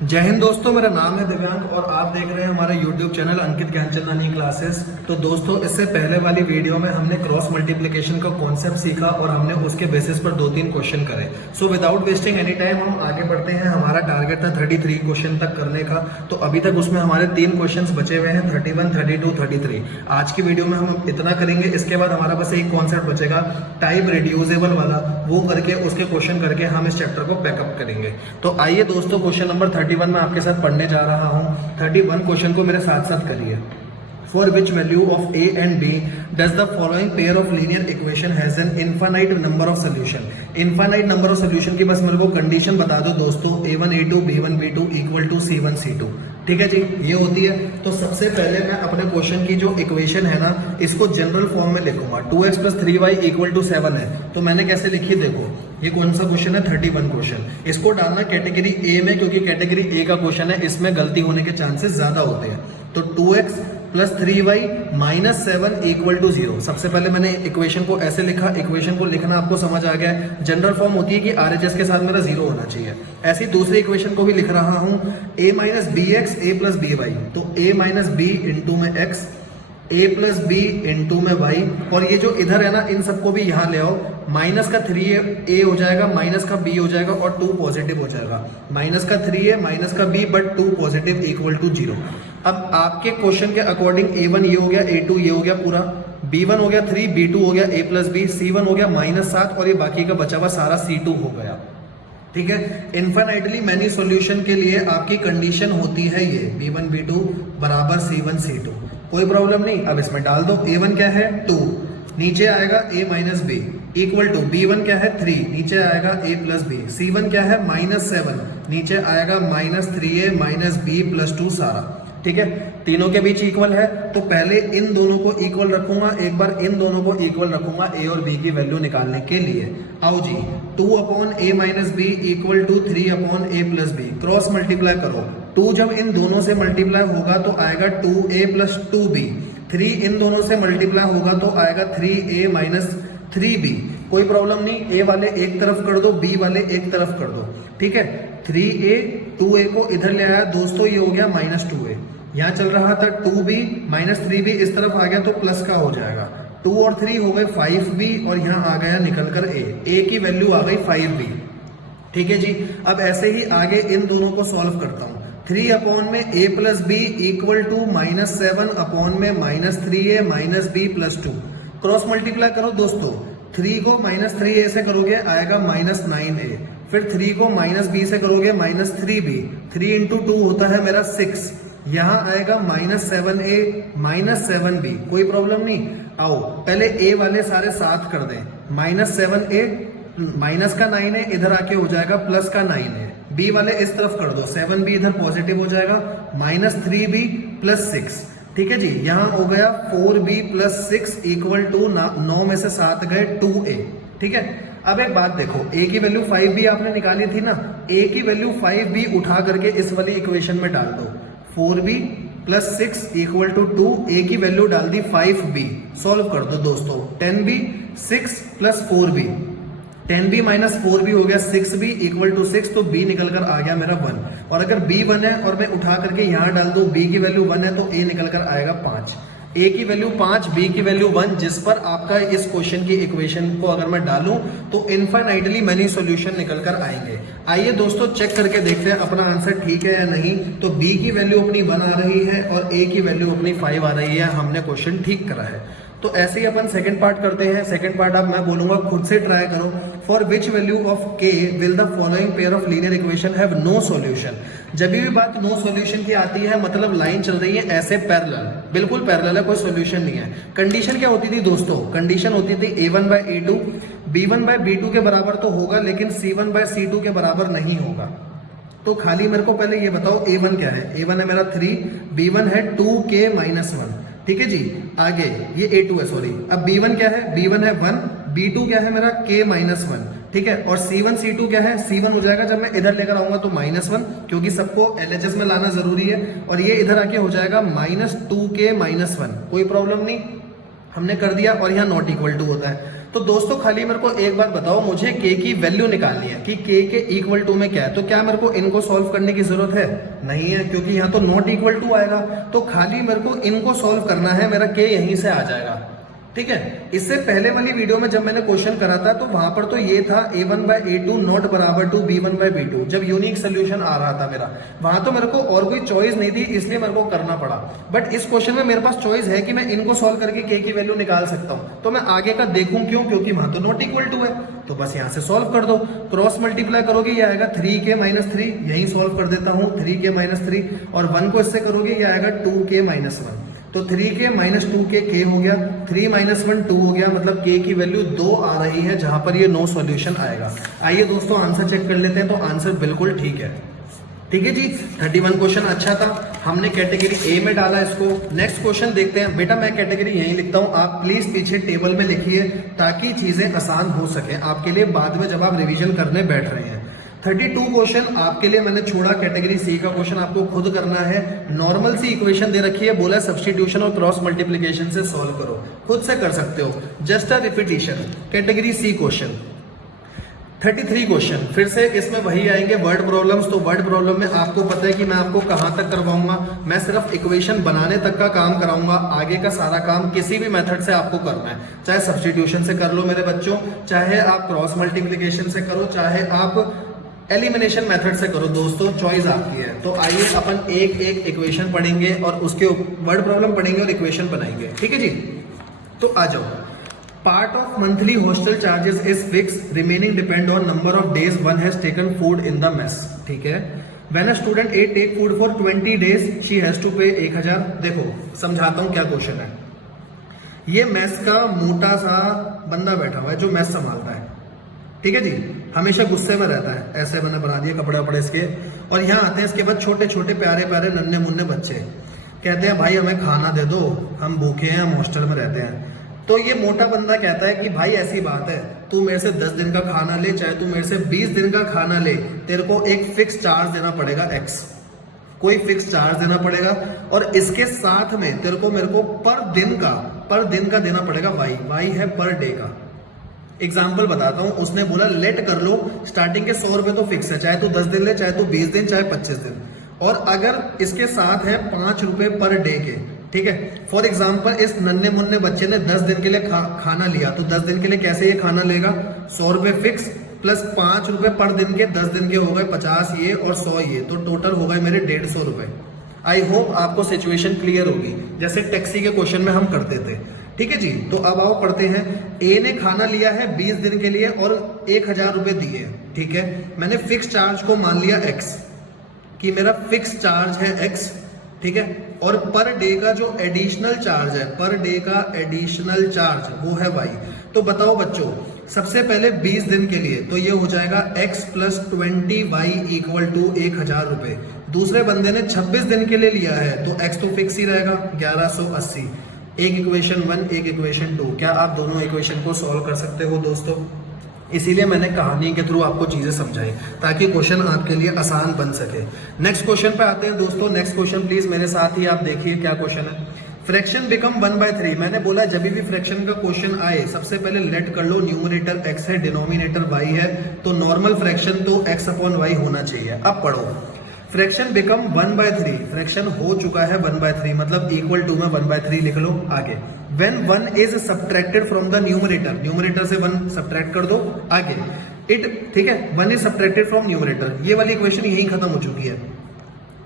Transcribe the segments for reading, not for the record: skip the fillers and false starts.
जय हिंद दोस्तों, मेरा नाम है दिव्यांग और आप देख रहे हैं हमारे YouTube चैनल अंकित ज्ञानचंदानी क्लासेस। तो दोस्तों, इससे पहले वाली वीडियो में हमने क्रॉस मल्टीप्लिकेशन का कॉन्सेप्ट सीखा और हमने उसके बेसिस पर 2-3 क्वेश्चन करे। So without wasting any time हम आगे बढ़ते हैं। हमारा टारगेट था 33 क्वेश्चन तक करने का, तो अभी तक उसमें हमारे 3 क्वेश्चन बचे हुए हैं, 31, 32, 33। आज की वीडियो में हम इतना करेंगे। इसके बाद हमारा बस एक कॉन्सेप्ट बचेगा टाइप रिड्यूसेबल वाला, वो करके उसके क्वेश्चन करके हम इस चैप्टर को पैकअप करेंगे। तो आइए दोस्तों, क्वेश्चन नंबर 31 में आपके साथ पढ़ने जा रहा हूं। 31 क्वेश्चन को मेरे साथ साथ करिए। For which value of a and b does the following pair of linear equation has an infinite number of solution? Infinite number of solution की बस मेरे को कंडीशन बता दो दोस्तों, a1 a2 b1 b2 equal to c1 c2। ठीक है जी, ये होती है। तो सबसे पहले मैं अपने क्वेश्चन की जो इक्वेशन है ना, इसको जनरल फॉर्म में लिखूंगा। 2x + 3y इक्वल टू 7 है, तो मैंने कैसे लिखी देखो। ये कौन सा क्वेश्चन है? 31 क्वेश्चन। इसको डालना कैटेगरी ए में, क्योंकि कैटेगरी ए का क्वेश्चन है, इसमें गलती होने के चांसेस ज्यादा होते हैं। तो 2x + 3y - 7 इक्वल टू 0। सबसे पहले मैंने इक्वेशन को ऐसे लिखा। इक्वेशन को लिखना आपको समझ आ गया है। जनरल फॉर्म होती है कि RHS के साथ मेरा 0 होना चाहिए। ऐसी दूसरी इक्वेशन को भी लिख रहा हूं, a - bx a + by। तो a - b इंटू में x, a + b इंटू में y, और ये जो इधर है ना, इन सबको भी यहां ले आओ। माइनस का 3a हो जाएगा, माइनस का b हो जाएगा और 2 पॉजिटिव हो जाएगा। माइनस का 3a माइनस का b but 2 positive equal to 0। अब आपके क्वेश्चन के अकॉर्डिंग a1 ये हो गया, a2 ये हो गया पूरा, b1 हो गया 3, b2 हो गया a + b, c1 हो गया -7 और ये बाकी का बचा हुआ सारा c2 हो गया। ठीक है। इन्फिनिटली मैनी सॉल्यूशन के लिए आपकी कंडीशन होती है ये b1 b2 = c1 c2। कोई प्रॉब्लम नहीं। अब इसमें डाल दो। a1 क्या है? 2, नीचे आएगा a - b equal to b1 क्या है? 3, नीचे आएगा a + b, c1 क्या है? -7, नीचे आएगा -3a - b + 2 सारा। ठीक है, तीनों के बीच इक्वल है, तो पहले इन दोनों को इक्वल रखूंगा, एक बार इन दोनों को इक्वल रखूंगा a और b की वैल्यू निकालने के लिए। आओ जी, 2/a - b equal to 3/a + b। Cross multiply करो। 2 जब इन दोनों से मल्टीप्लाई होगा तो आएगा 2a + 2b। 3 इन दोनों से मल्टीप्लाई होगा तो आएगा 3a - 3b। कोई प्रॉब्लम नहीं। a वाले एक तरफ कर दो, b वाले एक तरफ कर दो। ठीक है, 3a 2a को इधर ले आया दोस्तों, ये हो गया -2a। यहाँ चल रहा था 2b -3b, इस तरफ आ गया तो प्लस का हो जाएगा। 2 और 3 हो गए 5b और यहाँ आ गया निकलकर a की वैल्यू आ गई 5b। ठीक है जी। अब ऐसे ही आगे इन दोनों को सॉल्व करता हूँ। 3/a + b equal to -7/- 3a - b + 2। Cross multiply करो दोस्तों। 3 को -3a से करोगे आएगा -9a, फिर 3 को -b से करोगे -3b। 3 × 2 होता है मेरा 6, यहां आएगा -7a - 7b। कोई प्रॉब्लम नहीं। आओ पहले a वाले सारे साथ कर दें। -7a माइनस का 9a इधर आके हो जाएगा प्लस का 9a। b वाले इस तरफ कर दो, 7b इधर पॉजिटिव हो जाएगा, -3b + 6। ठीक है जी। यहां हो गया 4b + 6 इक्वल टू 9 में से 7 गए 2a। ठीक है। अब एक बात देखो, a की वैल्यू 5b आपने निकाली थी ना, a की वैल्यू 5b उठा करके इस वाली इक्वेशन में डाल दो। 4b + 6 इक्वल टू 2, a की वैल्यू डाल दी 5b। सॉल्व कर दो दोस्तों। 10b 6 + 4b, 10b - 4b हो गया 6b इक्वल टू 6, तो b निकल कर आ गया मेरा 1। और अगर b 1 है और मैं उठा करके यहां डाल दूं, b की वैल्यू 1 है तो a निकल कर आएगा 5। a की वैल्यू 5, b की वैल्यू 1, जिस पर आपका इस क्वेश्चन की इक्वेशन को अगर मैं डालूं तो इनफाइनाइटली मैनी सॉल्यूशन निकल कर आएंगे। आइए दोस्तों चेक करके देखते हैं अपना आंसर ठीक है या नहीं। तो b की वैल्यू अपनी 1 आ रही है और a की वैल्यू अपनी 5 आ रही है। हमने क्वेश्चन ठीक करा है। तो ऐसे ही अपन सेकंड पार्ट करते हैं। सेकंड पार्ट अब मैं बोलूंगा खुद से ट्राई करो। For which value of k will the following pair of linear equation have no solution. जब भी बात नो सॉल्यूशन की आती है, मतलब लाइन चल रही है ऐसे पैरेलल, बिल्कुल पैरेलल है, कोई सॉल्यूशन नहीं है। कंडीशन क्या होती थी दोस्तों? कंडीशन होती थी a1/a2 b1/b2 के बराबर तो होगा, लेकिन c1/c2 के बराबर नहीं होगा। तो खाली मेरे को पहले ये बताओ a1 क्या है? a1 है मेरा 3, b1 है 2k - 1। ठीक है जी। आगे ये a2 है, सॉरी। अब b1 क्या है? b1 है 1, b2 क्या है मेरा? k - 1। ठीक है। और c1 c2 क्या है? c1 हो जाएगा जब मैं इधर लेकर आऊंगा तो -1, क्योंकि सबको LHS में लाना जरूरी है। और ये इधर आके हो जाएगा -2k - 1। कोई प्रॉब्लम नहीं, हमने कर दिया। और यहाँ नॉट इक्वल टू होता है। तो दोस्तों खाली मेरे को एक बात बताओ, मुझे k की वैल्यू निकालनी है कि k के इक्वल टू में क्या है। तो क्या मेरे को इनको सॉल्व करने की जरूरत है? नहीं है, क्योंकि यहाँ तो नॉट इक्वल टू आएगा। तो खाली मेरे को इनको सॉल्व करना है, मेरा k यहीं से आ जाएगा। ठीक है, इससे पहले वाली वीडियो में जब मैंने क्वेश्चन करा था तो वहां पर तो ये था a1/a2 नॉट बराबर टू b1/b2, जब यूनिक सोल्यूशन आ रहा था मेरा, वहां तो मेरे को और कोई चॉइस नहीं थी, इसलिए मेरे को करना पड़ा। बट इस क्वेश्चन में मेरे पास चॉइस है कि मैं इनको सॉल्व करके k की वैल्यू निकाल सकता हूं। तो मैं आगे का देखूं क्यों? क्योंकि वहां तो नॉट इक्वल टू है, तो बस यहां से सॉल्व कर दो। क्रॉस मल्टीप्लाई करोगे ये आएगा 3k-3, यही सॉल्व कर देता हूं, 3k-3, और 1 को इससे करोगे ये आएगा 2k-1। तो 3k-2k k हो गया, 3 - 1 2 हो गया, मतलब k की वैल्यू 2 आ रही है, जहां पर ये नो सॉल्यूशन आएगा। आइए दोस्तों आंसर चेक कर लेते हैं। तो आंसर बिल्कुल ठीक है। ठीक है जी, 31 क्वेश्चन अच्छा था, हमने कैटेगरी ए में डाला इसको। नेक्स्ट क्वेश्चन देखते हैं। बेटा मैं कैटेगरी यहीं लिखता हूं, आप प्लीज पीछे टेबल में लिखिए ताकि चीजें आसान हो सके आपके लिए बाद में जब आप रिवीजन करने बैठ रहे हैं। 32 क्वेश्चन आपके लिए मैंने छोड़ा, कैटेगरी सी का क्वेश्चन आपको खुद करना है। नॉर्मल सी इक्वेशन दे रखी है, बोला सब्स्टिट्यूशन और क्रॉस मल्टीप्लिकेशन से सॉल्व करो, खुद से कर सकते हो, just a repetition. Category C question 33 question, फिर से इसमें वही आएंगे वर्ड प्रॉब्लम्स। तो वर्ड प्रॉब्लम में आपको पता है कि मैं आपको कहां तक करवाऊंगा, मैं सिर्फ इक्वेशन बनाने तक का काम कराऊंगा, आगे का सारा काम किसी भी मेथड से आपको करना है, चाहे सब्स्टिट्यूशन से कर लो मेरे बच्चों, चाहे आप क्रॉस मल्टीप्लिकेशन से करो, चाहे आप एलिमिनेशन मेथड से करो, दोस्तों चॉइस आपकी है। तो आइए अपन एक एक इक्वेशन पढ़ेंगे और उसके वर्ड प्रॉब्लम पढ़ेंगे और इक्वेशन बनाएंगे। ठीक है जी, तो आ जाओ। Part of monthly hostel charges is fix, remaining depend on number of days one has taken food in the mess. ठीक है, when a student A take food for 20 days she has to pay 1000। देखो समझाता हूं क्या question है। ये mess का मोटा सा बंदा बैठा हुआ है जो मेस संभालता है, ठीक है जी, हमेशा गुस्से में रहता है, ऐसे मैंने बना दिए कपड़े वपड़े इसके। और यहाँ आते हैं इसके बाद छोटे छोटे प्यारे प्यारे नन्हे मुन्ने बच्चे, कहते हैं भाई हमें खाना दे दो, हम भूखे हैं, हम हॉस्टल में रहते हैं। तो ये मोटा बंदा कहता है कि भाई ऐसी बात है, तू मेरे से 10 दिन का खाना ले, चाहे तू मेरे से 20 दिन का खाना ले, तेरे को एक फिक्स चार्ज देना पड़ेगा x, कोई फिक्स चार्ज देना पड़ेगा, और इसके साथ में तेरे को मेरे को पर दिन का देना पड़ेगा y है पर डे का। एग्जाम्पल बताता हूं, उसने बोला लेट कर लो, स्टार्टिंग के 100 रुपए तो फिक्स है, चाहे तो 10 दिन ले, चाहे तो 20 दिन, चाहे 25 दिन, और अगर इसके साथ है 5 रुपए पर डे के। ठीक है, फॉर एग्जाम्पल इस नन्हे मुन्ने बच्चे ने 10 दिन के लिए खाना लिया, तो 10 दिन के लिए कैसे ये खाना लेगा, 100 रुपए फिक्स प्लस 5 रुपए पर दिन के, 10 दिन के हो गए 50 ये और 100 ये, तो टोटल हो गए मेरे 150 रुपए। आई होप आपको सिचुएशन क्लियर होगी, जैसे टैक्सी के क्वेश्चन में हम करते थे। ठीक है जी, तो अब आओ पढ़ते हैं। ए ने खाना लिया है 20 दिन के लिए और 1000 रुपए दिए। ठीक है, मैंने फिक्स चार्ज को मान लिया x, कि मेरा फिक्स चार्ज है x। ठीक है, और पर डे का जो एडिशनल चार्ज है, पर डे का एडिशनल चार्ज वो है y। तो बताओ बच्चों, सबसे पहले 20 दिन के लिए तो ये हो जाएगा x + 20y = 1000 रुपए। दूसरे बंदे ने 26 दिन के लिए लिया है तो x तो फिक्स ही रहेगा 1180। एक इक्वेशन 1, एक इक्वेशन 2। क्या आप दोनों इक्वेशन को सॉल्व कर सकते हो दोस्तों? इसीलिए मैंने कहानी के थ्रू आपको चीजें समझाई ताकि क्वेश्चन आपके लिए आसान बन सके। नेक्स्ट क्वेश्चन पे आते हैं दोस्तों। नेक्स्ट क्वेश्चन प्लीज मेरे साथ ही आप देखिए क्या क्वेश्चन है। Fraction become 1/3। मैंने बोला जब भी फ्रैक्शन का क्वेश्चन आए सबसे पहले लेट कर लो, न्यूमरेटर x है, डिनोमिनेटर y है, तो नॉर्मल फ्रैक्शन तो x/y होना चाहिए। अब पढ़ो, फ्रैक्शन बिकम 1/3, फ्रैक्शन हो चुका है 1/3, मतलब इक्वल टू में 1/3 लिख लो। आगे when 1 is subtracted from the numerator, numerator से 1 सब्ट्रैक्ट कर दो। आगे इट, ठीक है, 1 इज सब्ट्रैक्टेड फ्रॉम न्यूमरेटर, ये वाली इक्वेशन यही खत्म हो चुकी है।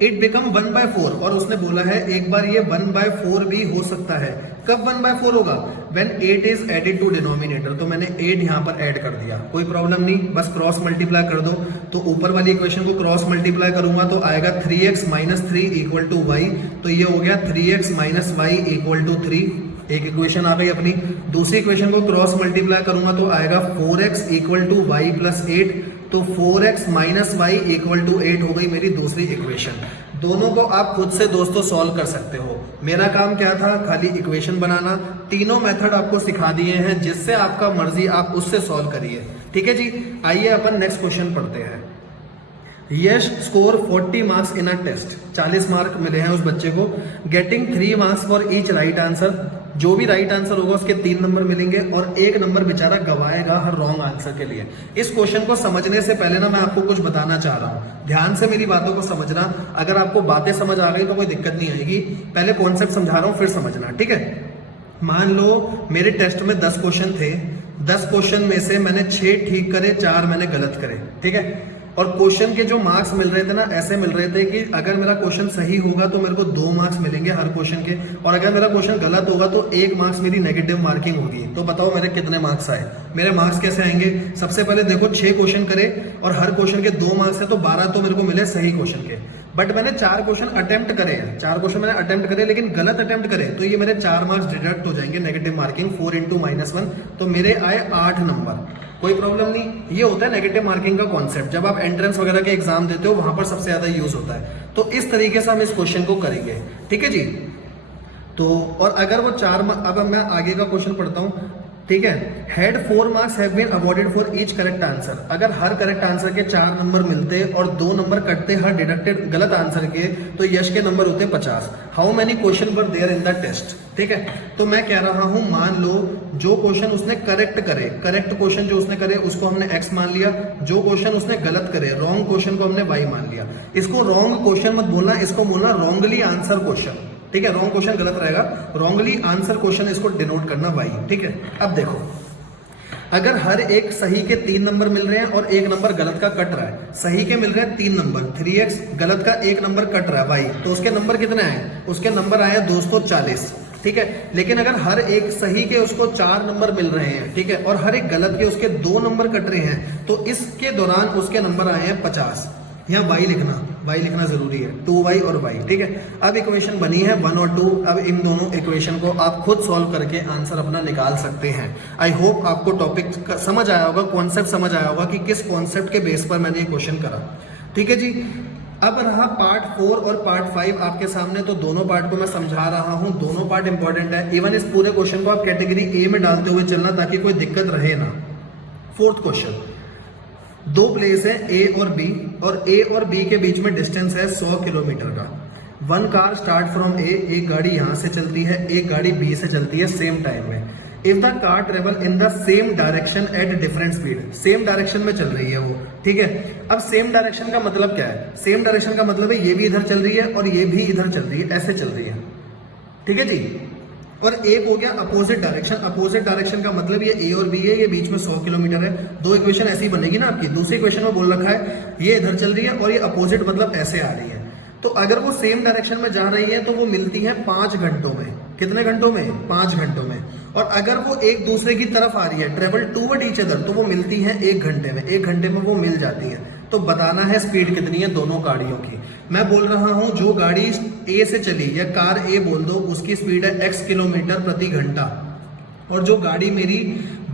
इट बिकम 1/4, और उसने बोला है एक बार ये 1/4 भी हो सकता है। कब 1/4 होगा? When 8 is added to denominator, तो मैंने 8 यहां पर ऐड कर दिया, कोई प्रॉब्लम नहीं, बस क्रॉस मल्टीप्लाई कर दो। तो ऊपर वाली इक्वेशन को क्रॉस मल्टीप्लाई करूंगा तो आएगा 3x - 3 = y, तो ये हो गया 3x - y = 3। एक इक्वेशन आ गई अपनी। दूसरी इक्वेशन को क्रॉस मल्टीप्लाई करूंगा तो आएगा 4x = y + 8, तो 4x - y = 8 हो गई मेरी दूसरी इक्वेशन। दोनों को आप खुद से दोस्तों सॉल्व कर सकते हो। मेरा काम क्या था, खाली इक्वेशन बनाना। तीनों मेथड आपको सिखा दिए हैं, जिससे आपका मर्जी आप उससे सॉल्व करिए। ठीक है जी, आइए अपन नेक्स्ट क्वेश्चन पढ़ते हैं। Yash score 40 marks in a test, 40 mark मिले हैं उस बच्चे को। Getting 3 marks for each right answer, जो भी राइट आंसर होगा उसके 3 नंबर मिलेंगे और 1 नंबर बेचारा गवाएगा हर रॉन्ग आंसर के लिए। इस क्वेश्चन को समझने से पहले ना मैं आपको कुछ बताना चाह रहा हूं, ध्यान से मेरी बातों को समझना। अगर आपको बातें समझ आ गई तो कोई दिक्कत नहीं आएगी, पहले कॉन्सेप्ट समझा रहा हूं फिर समझना, ठीक है। मान लो मेरे टेस्ट में 10 क्वेश्चन थे, 10 क्वेश्चन में से मैंने 6 ठीक करे, 4 मैंने गलत करे, ठीक है। और क्वेश्चन के जो मार्क्स मिल रहे थे ना, ऐसे मिल रहे थे कि अगर मेरा क्वेश्चन सही होगा तो मेरे को 2 मार्क्स मिलेंगे हर क्वेश्चन के, और अगर मेरा क्वेश्चन गलत होगा तो 1 मार्क्स मेरी नेगेटिव मार्किंग होगी। तो बताओ मेरे कितने मार्क्स आए? मेरे मार्क्स कैसे आएंगे? सबसे पहले देखो 6 क्वेश्चन करे और हर क्वेश्चन के 2 मार्क्स है, तो 12 तो मेरे को मिले सही क्वेश्चन के। बट मैंने 4 क्वेश्चन अटेम्प्ट करे हैं, 4 क्वेश्चन मैंने अटेम्प्ट करे लेकिन गलत अटेम्प्ट करे, तो ये मेरे 4 मार्क्स डिडक्ट हो जाएंगे, नेगेटिव मार्किंग 4 × -1, तो मेरे आए 8 नंबर। कोई प्रॉब्लम नहीं। ये होता है नेगेटिव मार्किंग का कॉन्सेप्ट, जब आप एंट्रेंस वगैरह के एग्जाम देते हो वहां पर सबसे ज्यादा यूज होता है। तो इस तरीके से हम इस क्वेश्चन को करेंगे, ठीक है जी। तो और अगर वो 4, अब मैं आगे का क्वेश्चन पढ़ता हूं, ठीक है। Head 4 marks have been awarded for each correct answer. अगर हर करेक्ट आंसर के 4 नंबर मिलते और 2 नंबर कटते हर डिडक्टेड गलत आंसर के, तो यश के नंबर होते 50। How many question were there in the test, ठीक है। तो मैं कह रहा हूं, मान लो जो क्वेश्चन उसने करेक्ट करे, करेक्ट क्वेश्चन जो उसने करे उसको हमने x मान लिया, जो क्वेश्चन उसने गलत करे, रॉन्ग क्वेश्चन को हमने y मान लिया। इसको रॉन्ग क्वेश्चन मत बोलना, इसको बोलना रॉन्गली आंसर क्वेश्चन, ठीक है। रॉन्ग क्वेश्चन गलत रहेगा, रॉन्गली आंसर क्वेश्चन इसको डिनोट करना y, ठीक है। अब देखो, अगर हर एक सही के 3 नंबर मिल रहे हैं और 1 नंबर गलत का कट रहा है, सही के मिल रहे हैं 3 नंबर 3x, गलत का 1 नंबर कट रहा है y, तो उसके नंबर कितने आए? उसके नंबर आए 240, ठीक है। लेकिन अगर हर एक सही के उसको 4 नंबर मिल रहे हैं, ठीक है, और हर एक गलत के उसके 2 नंबर कट रहे हैं, तो इसके दौरान उसके नंबर आए हैं 50। यहाँ y लिखना जरूरी है, 2y और y, ठीक है। अब इक्वेशन बनी है 1 और 2। अब इन दोनों इक्वेशन को आप खुद सॉल्व करके आंसर अपना निकाल सकते हैं। आई होप आपको टॉपिक समझ आया होगा, कॉन्सेप्ट समझ आया होगा कि किस कॉन्सेप्ट के बेस पर मैंने ये क्वेश्चन करा, ठीक है जी। अब रहा पार्ट 4 और पार्ट 5 आपके सामने, तो दोनों पार्ट को मैं समझा रहा हूं, दोनों पार्ट इंपॉर्टेंट है। इवन इस पूरे क्वेश्चन को आप कैटेगरी ए में डालते हुए चलना, ताकि कोई दिक्कत रहे ना। 4th क्वेश्चन, 2 प्लेस है ए और बी, और ए और बी के बीच में डिस्टेंस है 100 किलोमीटर का। 1 कार स्टार्ट फ्रॉम ए, एक गाड़ी यहां से चलती है, एक गाड़ी बी से चलती है सेम टाइम में। If the car travel in the same direction at different speed, same direction में चल रही है वो, ठीक है। अब सेम डायरेक्शन का मतलब क्या है? सेम डायरेक्शन का मतलब है ये भी इधर चल रही है और ये भी इधर चल रही है, ऐसे चल रही है, ठीक है जी। और एक हो गया अपोजिट डायरेक्शन। अपोजिट डायरेक्शन का मतलब ये ए और बी है, ये बीच में 100 किलोमीटर है। 2 इक्वेशन ऐसी बनेगी ना आपकी। दूसरी इक्वेशन में बोल रखा है ये इधर चल रही है और ये अपोजिट मतलब ऐसे आ रही है। तो अगर वो सेम डायरेक्शन में जा रही है तो वो मिलती है 5 घंटों में। कितने घंटों में? 5 घंटों में। और अगर वो एक दूसरे की तरफ आ रही है, ट्रेवल टूवर्ड ईच अदर, तो वो मिलती है 1 घंटे में। 1 घंटे में वो मिल जाती है। तो बताना है स्पीड कितनी है दोनों गाड़ियों की। मैं बोल रहा हूं जो गाड़ी ए से चली, या कार ए बोल दो, उसकी स्पीड है x किलोमीटर प्रति घंटा, और जो गाड़ी मेरी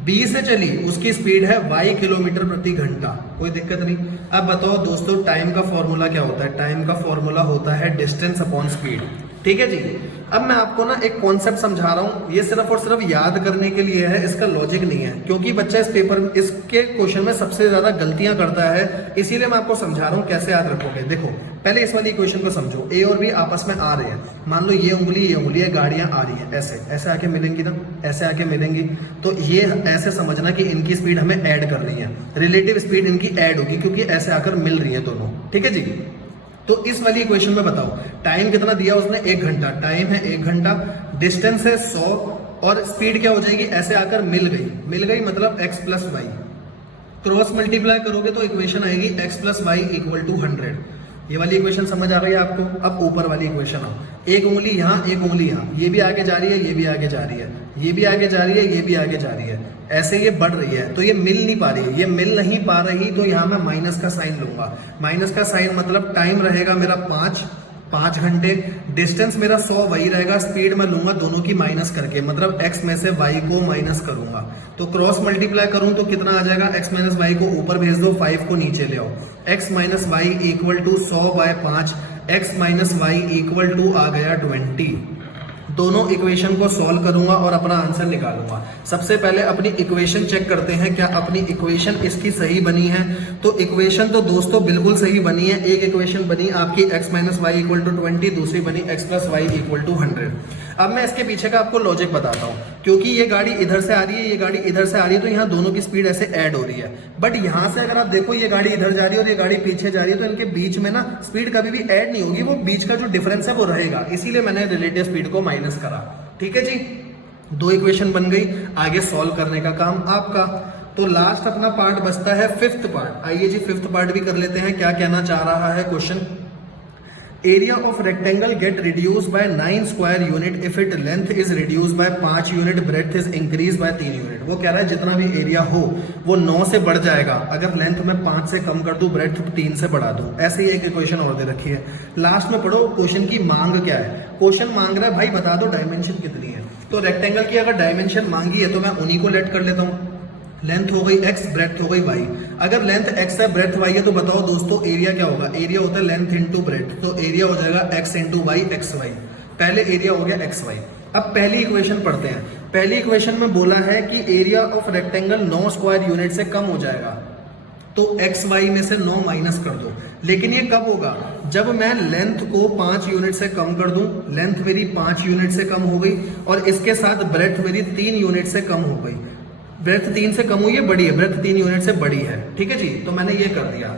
बी से चली उसकी स्पीड है y किलोमीटर प्रति घंटा। कोई दिक्कत नहीं। अब बताओ दोस्तों, टाइम का फॉर्मूला क्या होता है? टाइम का फॉर्मूला होता है डिस्टेंस अपॉन स्पीड, ठीक है जी। अब मैं आपको ना एक कॉन्सेप्ट समझा रहा हूं, ये सिर्फ और सिर्फ याद करने के लिए है, इसका लॉजिक नहीं है, क्योंकि बच्चा इस पेपर इसके क्वेश्चन में सबसे ज्यादा गलतियां करता है, इसीलिए मैं आपको समझा रहा हूं कैसे याद रखोगे। देखो, पहले इस वाली इक्वेशन को समझो। ए और बी आपस में आ रहे हैं, मान लो ये उंगली है, गाड़ियां आ रही है, ऐसे ऐसे आके मिलेंगी ना, ऐसे आके मिलेंगी, तो ये ऐसे समझना कि इनकी स्पीड हमें ऐड करनी है, रिलेटिव स्पीड इनकी ऐड होगी, क्योंकि ऐसे आकर मिल रही है दोनों, ठीक है जी। तो इस वाली इक्वेशन में बताओ टाइम कितना दिया उसने? 1 घंटा। टाइम है 1 घंटा, डिस्टेंस है 100, और स्पीड क्या हो जाएगी? ऐसे आकर मिल गई मतलब x plus y. Cross multiply करोगे तो इक्वेशन आएगी x plus y equal to 100। ये वाली इक्वेशन समझ आ गई आपको? अब ऊपर वाली इक्वेशन आओ। 1 उंगली यहाँ, 1 उंगली यहाँ, ये भी आगे जा रही है, ये भी आगे जा रही है, ये भी आगे जा रही है, ये भी आगे जा रही है, ऐसे ये बढ़ रही है, तो ये मिल नहीं पा रही है। ये मिल नहीं पा रही तो यहाँ मैं माइनस का साइन लूंगा। माइनस का साइन मतलब टाइम रहेगा मेरा 5 घंटे, डिस्टेंस मेरा 100 वही रहेगा, स्पीड मैं लूंगा दोनों की माइनस करके, मतलब x में से y को माइनस करूंगा। तो क्रॉस मल्टीप्लाई करूं तो कितना आ जाएगा? x माइनस वाई को ऊपर भेज दो, 5 को नीचे ले आओ। x minus y equal to 100/5, x minus y equal to आ गया 20। दोनों इक्वेशन को सॉल्व करूंगा और अपना आंसर निकालूंगा। सबसे पहले अपनी इक्वेशन चेक करते हैं, क्या अपनी इक्वेशन इसकी सही बनी है? तो इक्वेशन तो दोस्तों बिल्कुल सही बनी है। एक इक्वेशन बनी आपकी x minus y equal to 20, दूसरी बनी x plus y equal to 100। अब मैं इसके पीछे का आपको लॉजिक बताता हूँ, क्योंकि ये गाड़ी इधर से आ रही है, ये गाड़ी इधर से आ रही है, तो यहाँ दोनों की स्पीड ऐसे ऐड हो रही है। बट यहाँ से अगर आप देखो ये गाड़ी इधर जा रही है और ये गाड़ी पीछे जा रही है, तो इनके बीच में ना स्पीड कभी भी ऐड नहीं होगी, वो बीच का जो डिफरेंस है वो रहेगा। इसीलिए मैंने रिलेटिव स्पीड को माइनस करा। ठीक है जी, 2 इक्वेशन बन गई। आगे सॉल्व करने का काम आपका। तो लास्ट अपना पार्ट बचता है 5th पार्ट। आइए जी 5th पार्ट भी कर लेते हैं। क्या कहना चाह रहा है question? Area of rectangle get reduce by 9 square unit if it length is reduce by 5 unit, breadth is increase by 3 unit. वो कह रहा है जितना भी एरिया हो वो 9 से बढ़ जाएगा अगर लेंथ में 5 से कम कर दूं, ब्रेड्थ 3 से बढ़ा दूं। ऐसे ही एक इक्वेशन और दे रखी है। लास्ट में पढ़ो क्वेश्चन की मांग क्या है। क्वेश्चन मांग रहा है भाई बता दो डायमेंशन कितनी है। तो रेक्टेंगल की अगर डायमेंशन मांगी है तो मैं उन्हीं को लेट कर लेता हूँ। लेंथ हो गई x, ब्रेथ हो गई y। अगर लेंथ x है ब्रेथ y है तो बताओ दोस्तों एरिया क्या होगा? एरिया होता है लेंथ इंटू ब्रेथ, तो एरिया हो जाएगा x into y x y. पहले एरिया हो गया एक्स वाई। अब पहली इक्वेशन पढ़ते हैं। पहली इक्वेशन में बोला है कि area of rectangle 9 square unit से कम हो जाएगा, तो एक्स वाई में से 9 माइनस कर दो। लेकिन ये कब होगा? जब मैं लेंथ को 5 यूनिट से कम कर दूं। लेंथ मेरी 5 यूनिट से कम हो गई और इसके साथ ब्रेथ मेरी 3 यूनिट से कम हो गई। ब्रेथ 3 से कम हुई है, बड़ी है, ब्रेथ 3 यूनिट से बड़ी है। ठीक है जी, तो मैंने ये कर दिया।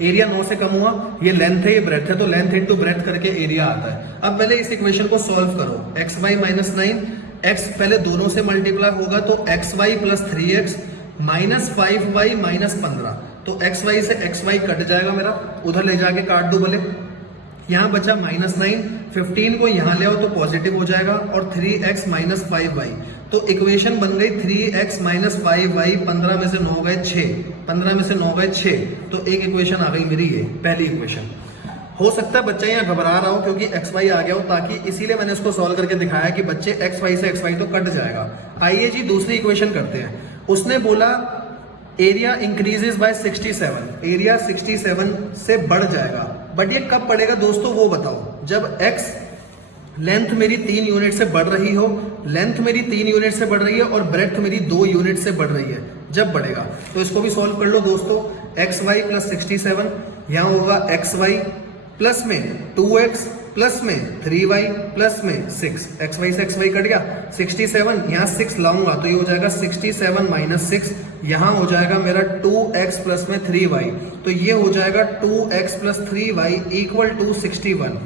एरिया 9 से कम हुआ, ये लेंथ है ये ब्रेथ है, तो लेंथ इंटू ब्रेथ करके एरिया आता है। अब पहले इस इक्वेशन को सॉल्व करो। एक्स वाई माइनस 9, एक्स पहले दोनों से मल्टीप्लाई होगा तो x y plus 3x minus 5y minus 15। तो एक्स वाई से एक्स वाई कट जाएगा मेरा, उधर ले जाके काट दो भले। यहाँ बचा माइनस 9, 15 को यहाँ ले आओ तो पॉजिटिव हो जाएगा और 3x माइनस 5y। तो इक्वेशन बन गई 3x माइनस 5y। 15 में से 9 गए 6, 15 में से 9 गए 6, तो एक इक्वेशन आ गई मेरी ये पहली इक्वेशन। हो सकता है बच्चा यहाँ घबरा रहा हो क्योंकि एक्स वाई आ गया हो, ताकि इसीलिए मैंने इसको सॉल्व करके दिखाया कि बच्चे एक्स वाई से एक्स वाई तो कट जाएगा। आइए जी दूसरी इक्वेशन करते हैं। उसने बोला एरिया इंक्रीजेस बाय 67, एरिया 67 से बढ़ जाएगा। बट ये कब बढ़ेगा दोस्तों वो बताओ? जब x लेंथ मेरी 3 यूनिट से बढ़ रही हो, लेंथ मेरी 3 यूनिट से बढ़ रही है और ब्रेथ मेरी 2 यूनिट से बढ़ रही है, जब बढ़ेगा। तो इसको भी सॉल्व कर लो दोस्तों। एक्स वाई प्लस 67, यहाँ होगा एक्स वाई प्लस में 2x प्लस में 3y प्लस में 6। एक्स वाई से एक्स वाई कट गया, 67 यहाँ 6 लाऊंगा तो ये हो जाएगा 67 माइनस 6। यहाँ हो जाएगा मेरा 2x प्लस में 3y, तो ये हो जाएगा 2x plus 3y equal to 61।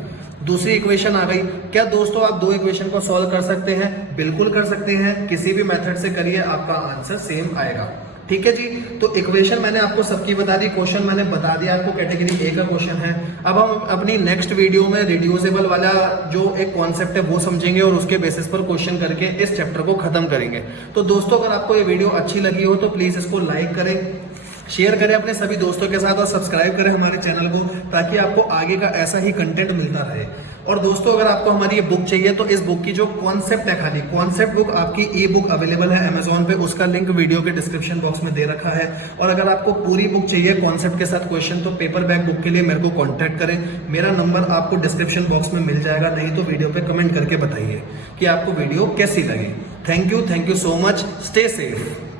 दूसरी इक्वेशन आ गई। क्या दोस्तों आप 2 इक्वेशन को सॉल्व कर सकते हैं? बिल्कुल कर सकते हैं, किसी भी मेथड से करिए आपका आंसर सेम आएगा। ठीक है जी, तो इक्वेशन मैंने आपको सबकी बता दी, क्वेश्चन मैंने बता दिया आपको, कैटेगरी ए का क्वेश्चन है। अब हम अपनी नेक्स्ट वीडियो में रिड्यूसेबल वाला जो एक कॉन्सेप्ट है वो समझेंगे और उसके बेसिस पर क्वेश्चन करके इस चैप्टर को खत्म करेंगे। तो दोस्तों अगर आपको ये वीडियो अच्छी लगी हो तो प्लीज इसको लाइक करें, शेयर करें अपने सभी दोस्तों के साथ और सब्सक्राइब करें हमारे चैनल को, ताकि आपको आगे का ऐसा ही कंटेंट मिलता रहे। और दोस्तों अगर आपको हमारी ये बुक चाहिए तो इस बुक की जो कॉन्सेप्ट है, खाली कॉन्सेप्ट बुक आपकी ई बुक अवेलेबल है अमेजोन पे, उसका लिंक वीडियो के डिस्क्रिप्शन बॉक्स में दे रखा है। और अगर आपको पूरी बुक चाहिए कॉन्सेप्ट के साथ क्वेश्चन, तो पेपर बैक बुक के लिए मेरे को कॉन्टैक्ट करें। मेरा नंबर आपको डिस्क्रिप्शन बॉक्स में मिल जाएगा, नहीं तो वीडियो पे कमेंट करके बताइए कि आपको वीडियो कैसी लगी। Thank you so much, stay safe.